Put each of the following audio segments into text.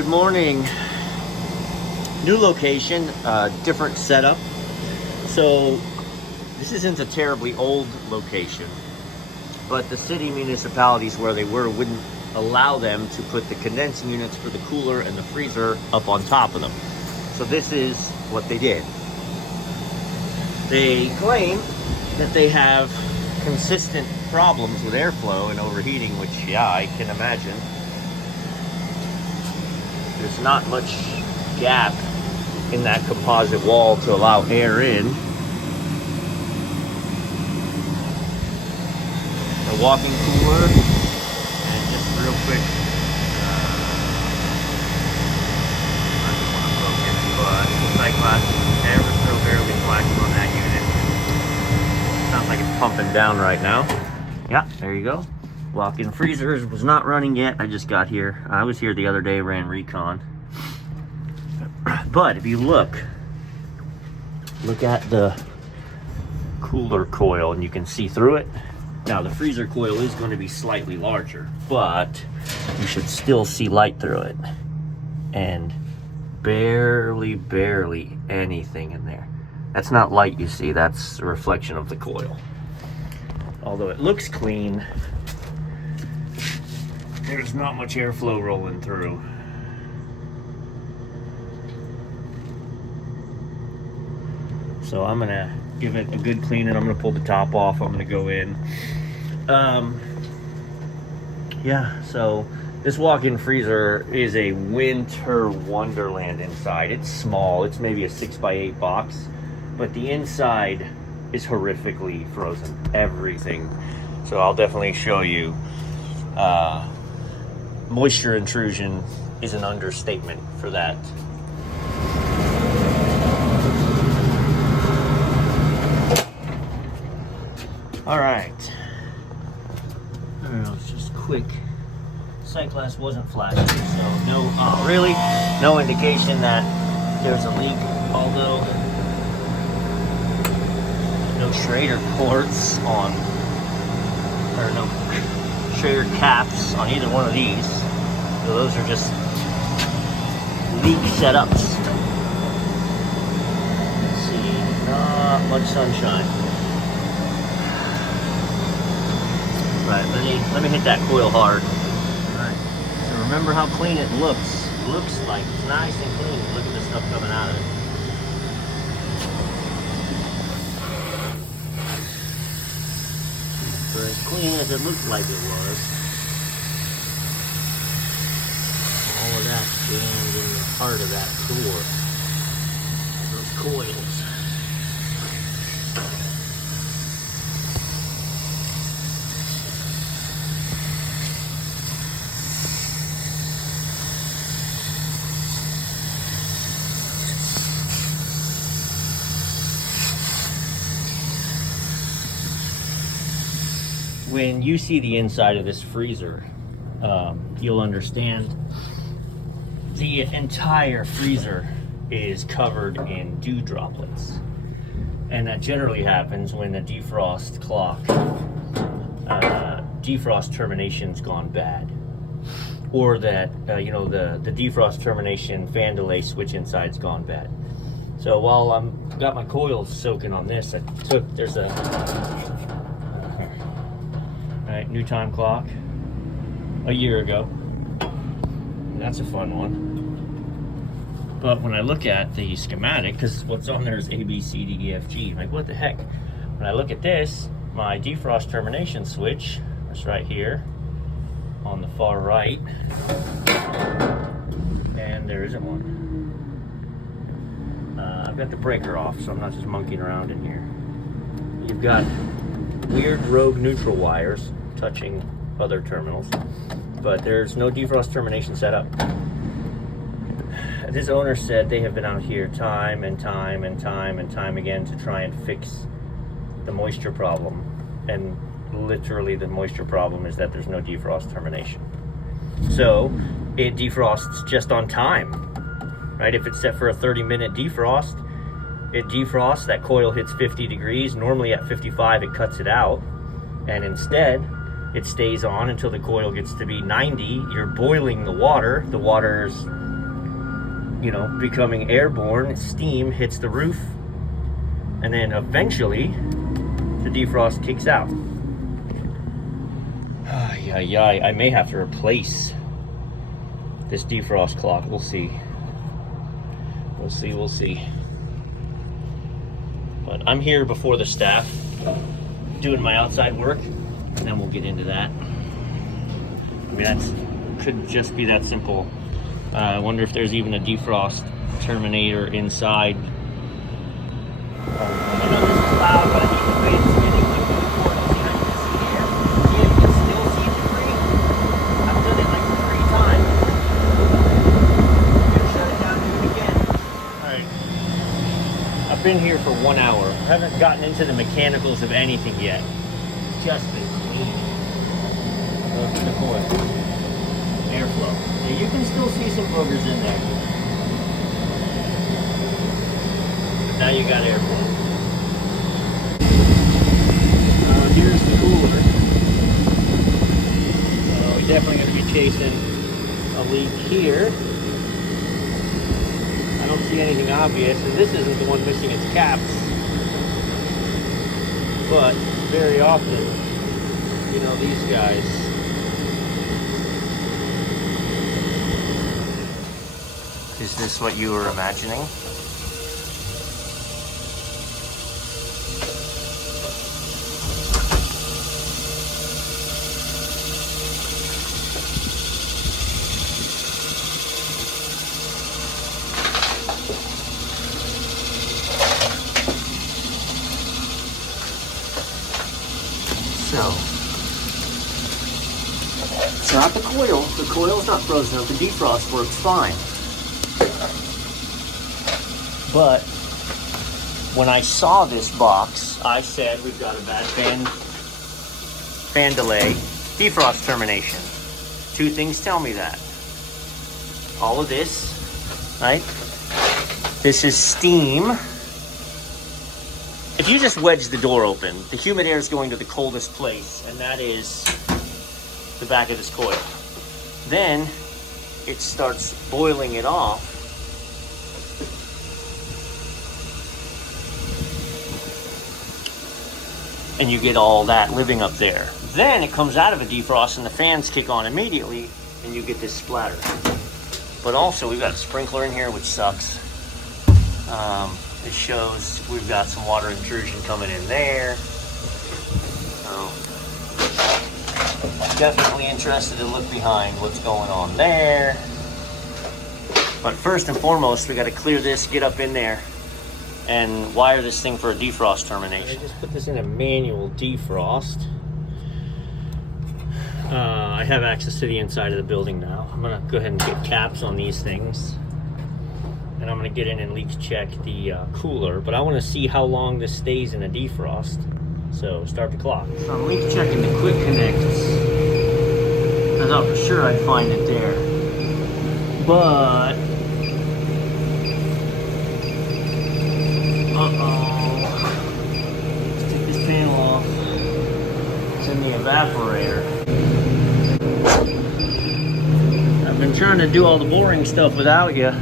Good morning. New location, different setup. So this isn't a terribly old location, but the city municipalities where they were wouldn't allow them to put the condensing units for the cooler and the freezer up on top of them. So this is what they did. They claim that they have consistent problems with airflow and overheating, which, yeah, I can imagine. There's not much gap in that composite wall to allow air in. A walking cooler, and just real quick, I don't want to broke it, but multi-class air is still barely flashing on that unit. Sounds like it's pumping down right now. Yeah, there you go. Walk-in freezers was not running yet. I just got here. I was here the other day, ran recon. But if you look at the cooler coil and you can see through it. Now the freezer coil is going to be slightly larger, but you should still see light through it. And barely anything in there. That's not light you see, that's a reflection of the coil. Although it looks clean, there's not much airflow rolling through. So I'm gonna give it a good clean and I'm gonna pull the top off. I'm gonna go in. Yeah, so this walk-in freezer is a winter wonderland inside. It's small, it's maybe a 6x8 box, but the inside is horrifically frozen, everything. So I'll definitely show you. Moisture intrusion is an understatement for that. All right. It's just quick. Sight glass wasn't flashing, so no indication that there's a leak. Although no Schrader ports on, or no Schrader caps on either one of these. So those are just leak setups. Let's see, not much sunshine. Right, let me hit that coil hard. Alright, so remember how clean it looks. It looks like it's nice and clean. Look at the stuff coming out of it. For as clean as it looked like it was. All of that jammed in the heart of that core. Those coils. When you see the inside of this freezer, you'll understand the entire freezer is covered in dew droplets. And that generally happens when the defrost clock, defrost termination's gone bad. Or that, the defrost termination fan delay switch inside's gone bad. So while I'm got my coils soaking on this, there's a new time clock a year ago. That's a fun one. But when I look at the schematic, because what's on there is A, B, C, D, E, F, G, like what the heck? When I look at this, my defrost termination switch is right here on the far right, and there isn't one. I've got the breaker off, so I'm not just monkeying around in here. You've got weird rogue neutral wires touching other terminals, but there's no defrost termination set up. This owner said they have been out here time and time again to try and fix the moisture problem, and literally the moisture problem is that there's no defrost termination. So it defrosts just on time, right? If it's set for a 30-minute defrost, it defrosts, that coil hits 50 degrees. Normally at 55 it cuts it out, and instead it stays on until the coil gets to be 90. You're boiling the water's you know, becoming airborne. Steam hits the roof, and then eventually the defrost kicks out. I may have to replace this defrost clock. We'll see. We'll see. But I'm here before the staff doing my outside work, and then we'll get into that. I mean, that's could just be that simple. I wonder if there's even a defrost terminator inside. I know this is loud, but I need the way it's getting like the report. See, you can still see the green. I've done it like 3 times. I'm gonna shut it down and do it again. Alright. I've been here for 1 hour. I haven't gotten into the mechanicals of anything yet. It's just been clean. Look at the coil. Airflow. Yeah, you can still see some boogers in there. But now you got airflow. Here's the cooler. So we're definitely going to be chasing a leak here. I don't see anything obvious, and this isn't the one missing its caps. But very often, you know, these guys. Is this what you were imagining? So, it's not the coil. The coil's not frozen up. The defrost works fine. But when I saw this box, I said we've got a bad fan delay, defrost termination. 2 things tell me that. All of this, right? This is steam. If you just wedge the door open, the humid air is going to the coldest place, and that is the back of this coil. Then it starts boiling it off. And you get all that living up there. Then it comes out of a defrost and the fans kick on immediately and you get this splatter. But also we've got a sprinkler in here, which sucks. It shows we've got some water intrusion coming in there. So definitely interested to look behind what's going on there. But first and foremost, we got to clear this, get up in there, and wire this thing for a defrost termination. I just put this in a manual defrost. I have access to the inside of the building now. I'm gonna go ahead and get caps on these things, and I'm gonna get in and leak check the cooler, but I wanna see how long this stays in a defrost. So start the clock. So I'm leak checking the quick connects. I thought for sure I'd find it there, but let's take this panel off. It's in the evaporator. I've been trying to do all the boring stuff without you.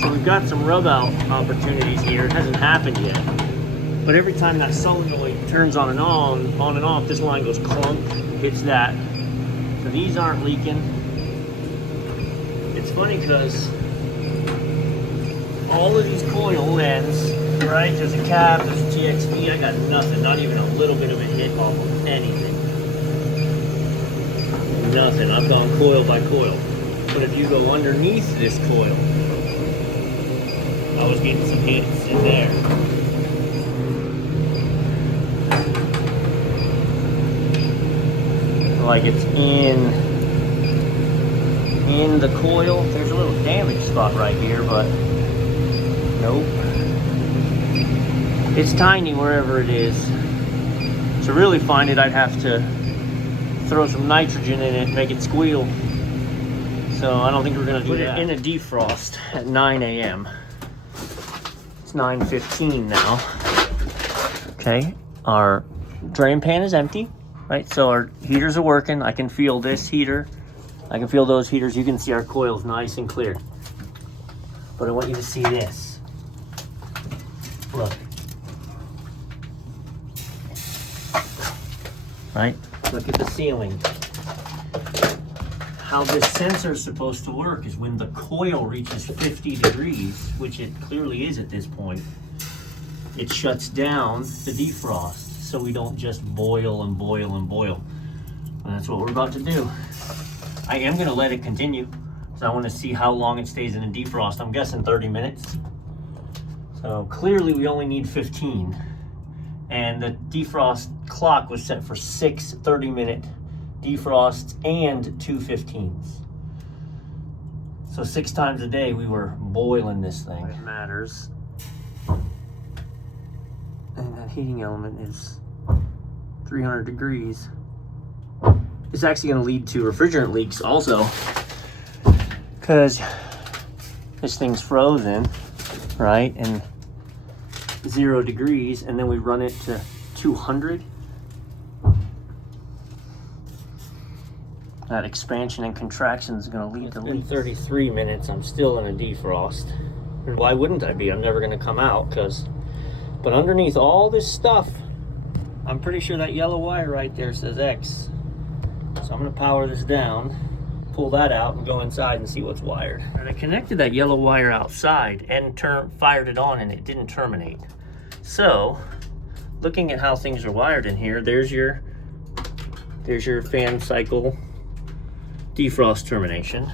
So we've got some rub out opportunities here. It hasn't happened yet. But every time that solenoid turns on and off, this line goes clunk, hits that. So these aren't leaking. It's funny because all of these coil ends, right? There's a cap, there's a TXP. I got nothing, not even a little bit of a hit off of anything. Nothing. I've gone coil by coil. But if you go underneath this coil, I was getting some hits in there. Like it's in the coil. There's a little damage spot right here, but nope. It's tiny wherever it is. To really find it, I'd have to throw some nitrogen in it, make it squeal. So I don't think we're gonna do that. Put it in a defrost at 9 a.m. It's 9:15 now. Okay, our drain pan is empty, right? So our heaters are working. I can feel this heater. I can feel those heaters. You can see our coil's nice and clear. But I want you to see this. Look. Right? Look at the ceiling. How this sensor is supposed to work is when the coil reaches 50 degrees, which it clearly is at this point, it shuts down the defrost so we don't just boil and boil and boil. And that's what we're about to do. I am going to let it continue, so I want to see how long it stays in a defrost. I'm guessing 30 minutes. So clearly we only need 15. And the defrost clock was set for 6 30-minute defrosts and 2 15s. So 6 times a day we were boiling this thing. It matters. And that heating element is 300 degrees. It's actually going to lead to refrigerant leaks also, because this thing's frozen, right, and 0 degrees, and then we run it to 200. That expansion and contraction is going to lead to leaks. In 33 minutes, I'm still in a defrost. And why wouldn't I be? I'm never going to come out, but underneath all this stuff, I'm pretty sure that yellow wire right there says X. So I'm going to power this down, pull that out, and go inside and see what's wired. And I connected that yellow wire outside and fired it on, and it didn't terminate. So, looking at how things are wired in here, there's your fan cycle defrost termination.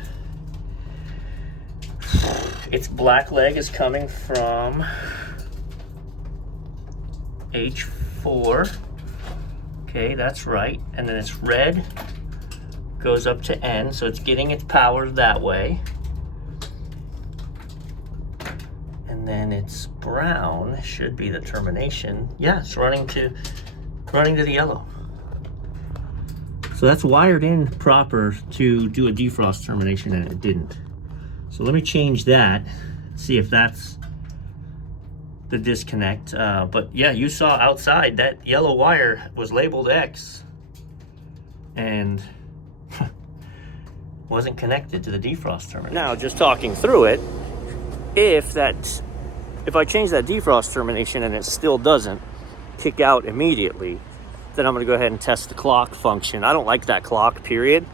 Its black leg is coming from H4. Okay, that's right. And then it's red, goes up to N, so it's getting its power that way. And then it's brown, should be the termination. Yeah, it's running to the yellow. So that's wired in proper to do a defrost termination, and it didn't. So let me change that, see if that's the disconnect. But yeah, you saw outside that yellow wire was labeled X and wasn't connected to the defrost termination. Now, just talking through it, if I change that defrost termination and it still doesn't kick out immediately, then I'm going to go ahead and test the clock function. I don't like that clock, period.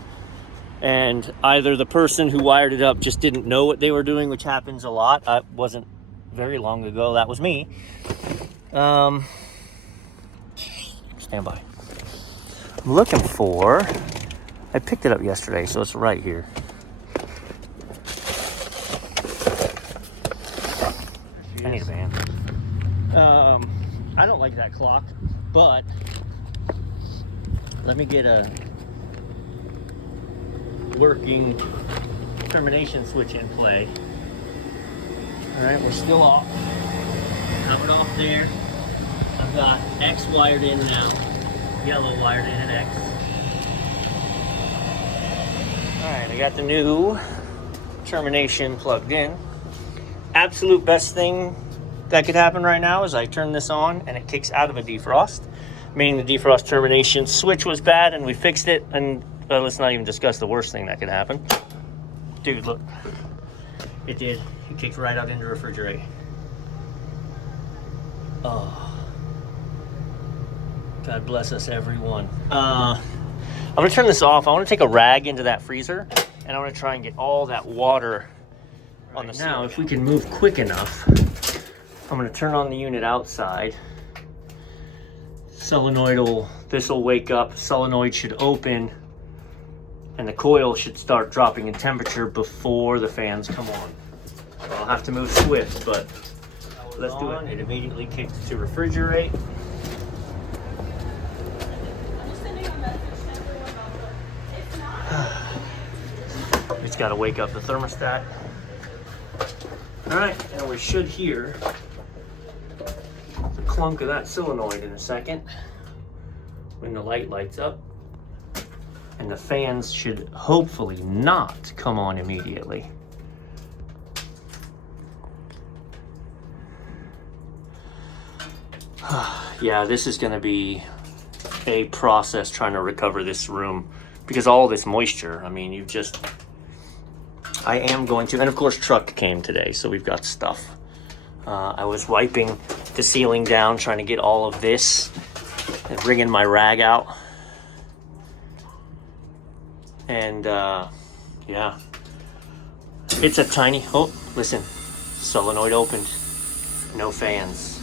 And either the person who wired it up just didn't know what they were doing, which happens a lot. It wasn't very long ago. That was me. Stand by. I'm looking for, I picked it up yesterday, so it's right here. I need a band. I don't like that clock, but let me get a working termination switch in play. All right, we're still off. Have it off there. I've got X wired in now. Yellow wired in at X. All right, I got the new termination plugged in. Absolute best thing that could happen right now is I turn this on and it kicks out of a defrost, meaning the defrost termination switch was bad and we fixed it. And let's not even discuss the worst thing that could happen. Dude, look. It did. It kicked right out into refrigerate. Oh. God bless us, everyone. I'm going to turn this off. I want to take a rag into that freezer, and I want to try and get all that water on the ceiling. Now, if we can move quick enough, I'm going to turn on the unit outside. This will wake up. Solenoid should open, and the coil should start dropping in temperature before the fans come on. So I'll have to move swift, but let's do it. It immediately kicks to refrigerate. It's got to wake up the thermostat. All right, and we should hear the clunk of that solenoid in a second when the light lights up. And the fans should hopefully not come on immediately. Yeah, this is going to be a process trying to recover this room because all this moisture, I mean, I am going to, and of course truck came today, so we've got stuff. I was wiping the ceiling down, trying to get all of this, and bringing my rag out. And yeah, it's a tiny, oh, listen, solenoid opened, no fans.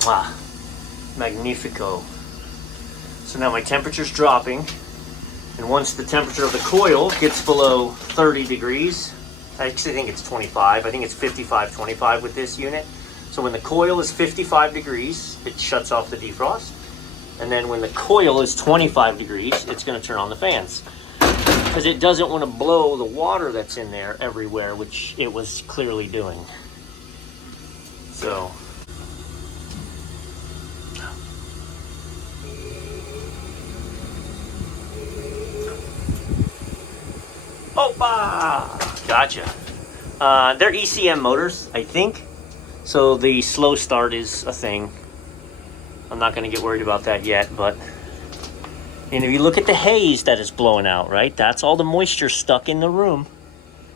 Mwah, magnifico. So now my temperature's dropping, and once the temperature of the coil gets below 30 degrees, I actually think it's 25, I think it's 55-25 with this unit. So when the coil is 55 degrees, it shuts off the defrost. And then when the coil is 25 degrees, it's gonna turn on the fans. Because it doesn't wanna blow the water that's in there everywhere, which it was clearly doing. So. Opa! Gotcha. They're ECM motors, I think. So the slow start is a thing. I'm not going to get worried about that yet, but and if you look at the haze that is blowing out, right? That's all the moisture stuck in the room.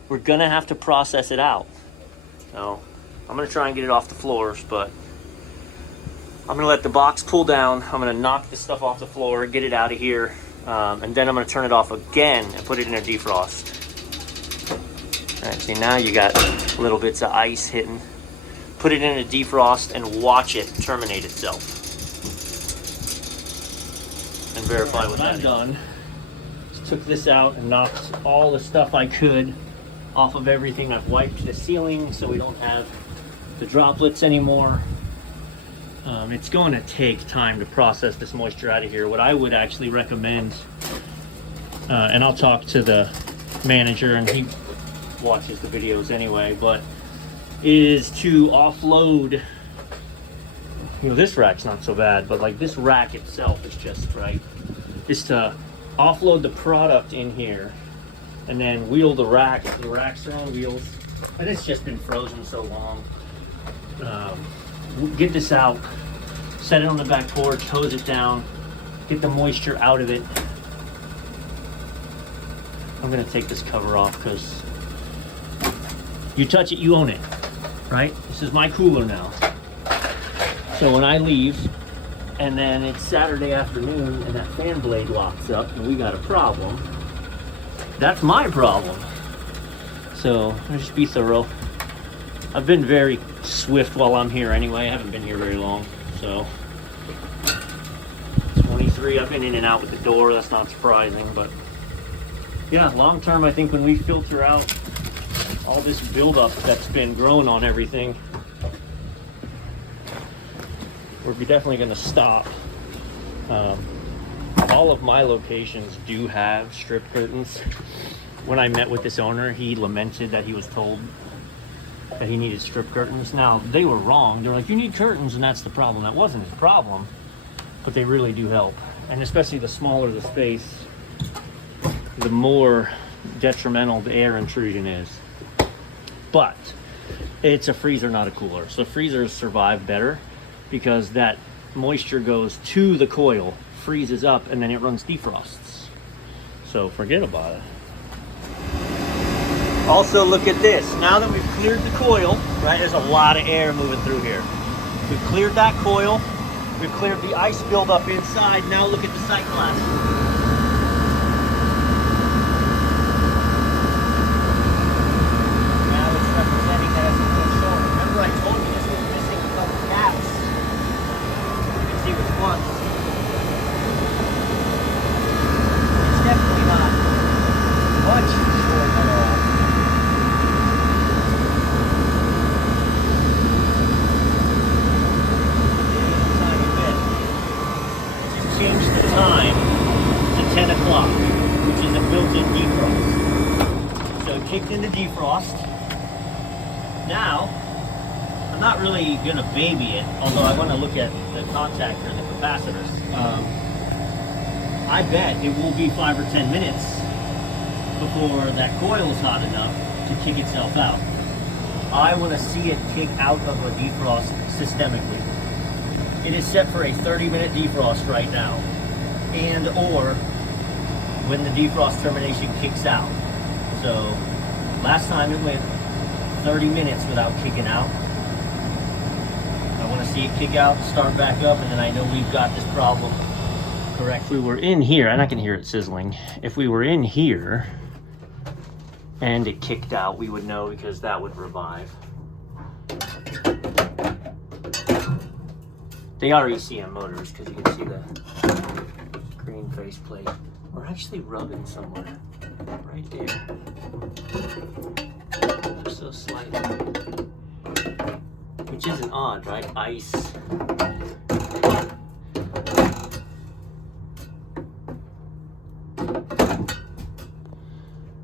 We're going to have to process it out. So I'm going to try and get it off the floors, but I'm going to let the box cool down. I'm going to knock this stuff off the floor, get it out of here. And then I'm going to turn it off again and put it in a defrost. All right, see now you got little bits of ice hitting. Put it in a defrost and watch it terminate itself. And verify what that is. I'm done. Just took this out and knocked all the stuff I could off of everything. I've wiped the ceiling so we don't have the droplets anymore. It's going to take time to process this moisture out of here. What I would actually recommend, and I'll talk to the manager and he watches the videos anyway, but is to offload, you know, this rack's not so bad, but like this rack itself is just right, is to offload the product in here and then wheel the rack. The racks are on wheels and it's just been frozen so long. Get this out, set it on the back porch, hose it down, get the moisture out of it. I'm gonna take this cover off because you touch it, you own it, right? This is my cooler now. So when I leave and then it's Saturday afternoon and that fan blade locks up and we got a problem, that's my problem. So just be thorough. I've been very swift while I'm here anyway. I haven't been here very long, so 23. I've been in and out with the door. That's not surprising, but yeah, long term, I think when we filter out all this buildup that's been growing on everything, we're definitely going to stop. All of my locations do have strip curtains. When I met with this owner, he lamented that he was told that he needed strip curtains. Now, they were wrong. They were like, you need curtains, and that's the problem. That wasn't his problem, but they really do help. And especially the smaller the space, the more detrimental the air intrusion is. But it's a freezer, not a cooler. So freezers survive better because that moisture goes to the coil, freezes up, and then it runs defrosts. So forget about it. Also, look at this. Now that we've cleared the coil, right, there's a lot of air moving through here. We've cleared that coil. We've cleared the ice buildup inside. Now look at the sight glass. Now it's representing that it's a little short. Remember I told you this was missing a couple gaps. You can see which ones. It's definitely not much short at all. Change the time to 10 o'clock, which is a built-in defrost. So it kicked into defrost. Now, I'm not really going to baby it, although I want to look at the contactor and the capacitors. I bet it will be 5 or 10 minutes before that coil is hot enough to kick itself out. I want to see it kick out of a defrost systemically. It is set for a 30-minute defrost right now, and or when the defrost termination kicks out. So last time it went 30 minutes without kicking out. I want to see it kick out, start back up, and then I know we've got this problem correct. If we were in here, and I can hear it sizzling, if we were in here and it kicked out, we would know because that would revive. They are ECM motors because you can see the green faceplate. We're actually rubbing somewhere right there. Just so slightly. Which isn't odd, right? Ice.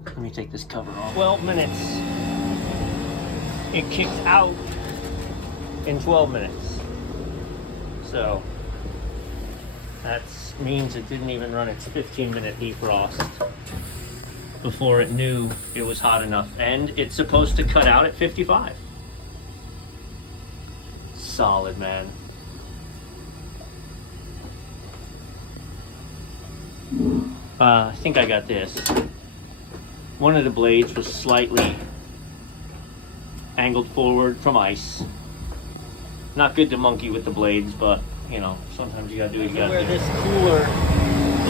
Let me take this cover off. 12 minutes. It kicks out in 12 minutes. So that means it didn't even run its 15-minute defrost before it knew it was hot enough. And it's supposed to cut out at 55. Solid, man. I think I got this. One of the blades was slightly angled forward from ice. Not good to monkey with the blades, but you know, sometimes you gotta do what you gotta do. Where this cooler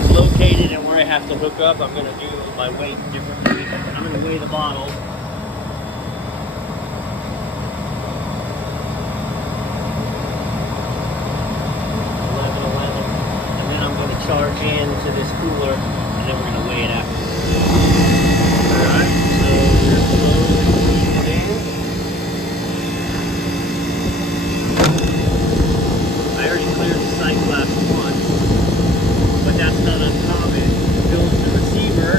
is located and where I have to hook up, I'm gonna do my weight differently. I'm gonna weigh the bottle. 11, and then I'm gonna charge into this cooler, and then we're gonna weigh it after. Alright, so we're slowly squeezing. I already cleared the sight glass once, but that's not uncommon. It goes to the receiver,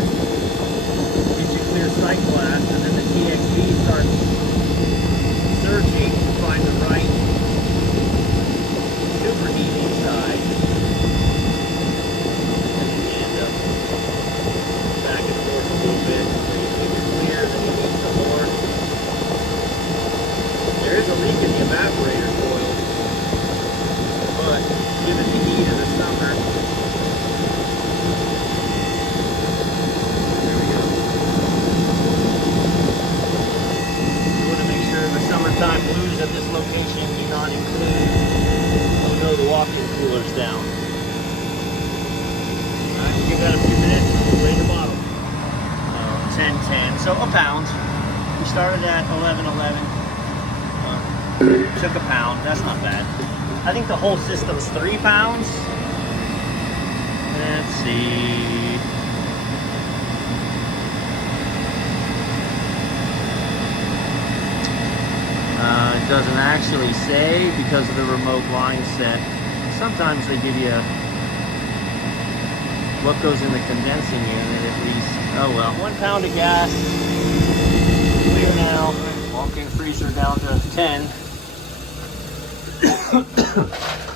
gets you clear sight glass, and then the TXV starts searching to find the right superheating side. And then you end up back and forth a little bit. So you think it's clear, then you need some more. There is a leak in the evaporator coil. But given the heat of the summer, there we go. You want to make sure the summertime blues at this location do not include, oh no, the walk-in cooler's down. Alright, we'll give that a few minutes, we'll weigh the bottle. 10:10, so a pound. We started at 11:11. Took a pound, that's not bad. I think the whole system's 3 pounds. Let's see. It doesn't actually say because of the remote line set. Sometimes they give you what goes in the condensing unit at least. Oh well. 1 pound of gas. Clear now. Walk-in freezer down to 10.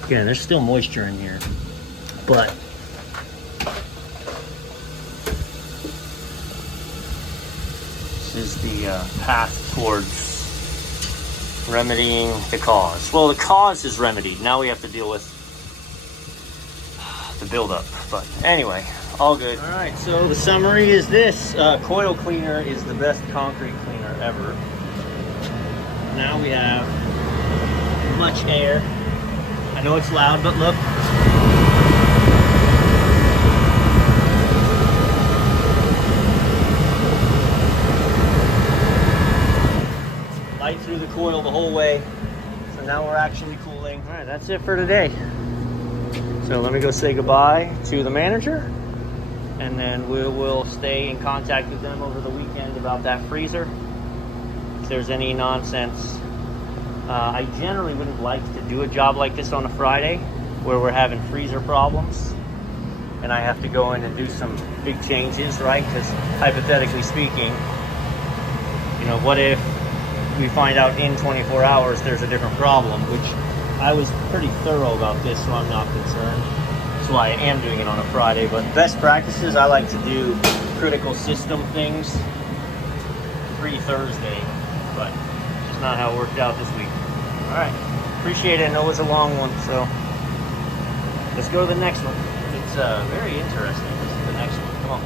Again, there's still moisture in here, but this is the path towards remedying the cause. Well, the cause is remedied. Now we have to deal with the buildup. But anyway, all good. All right, so the summary is this. Coil cleaner is the best concrete cleaner ever. Now we have much air. I know it's loud, but look. Light through the coil the whole way. So now we're actually cooling. All right, that's it for today. So let me go say goodbye to the manager, and then we will stay in contact with them over the weekend about that freezer. If there's any nonsense. I generally wouldn't like to do a job like this on a Friday where we're having freezer problems and I have to go in and do some big changes, right? Because hypothetically speaking, you know, what if we find out in 24 hours there's a different problem, which I was pretty thorough about this, so I'm not concerned. That's why I am doing it on a Friday. But best practices, I like to do critical system things pre-Thursday, but it's not how it worked out this week. All right, appreciate it. I know it was a long one, so let's go to the next one. It's very interesting. This is the next one. Come on.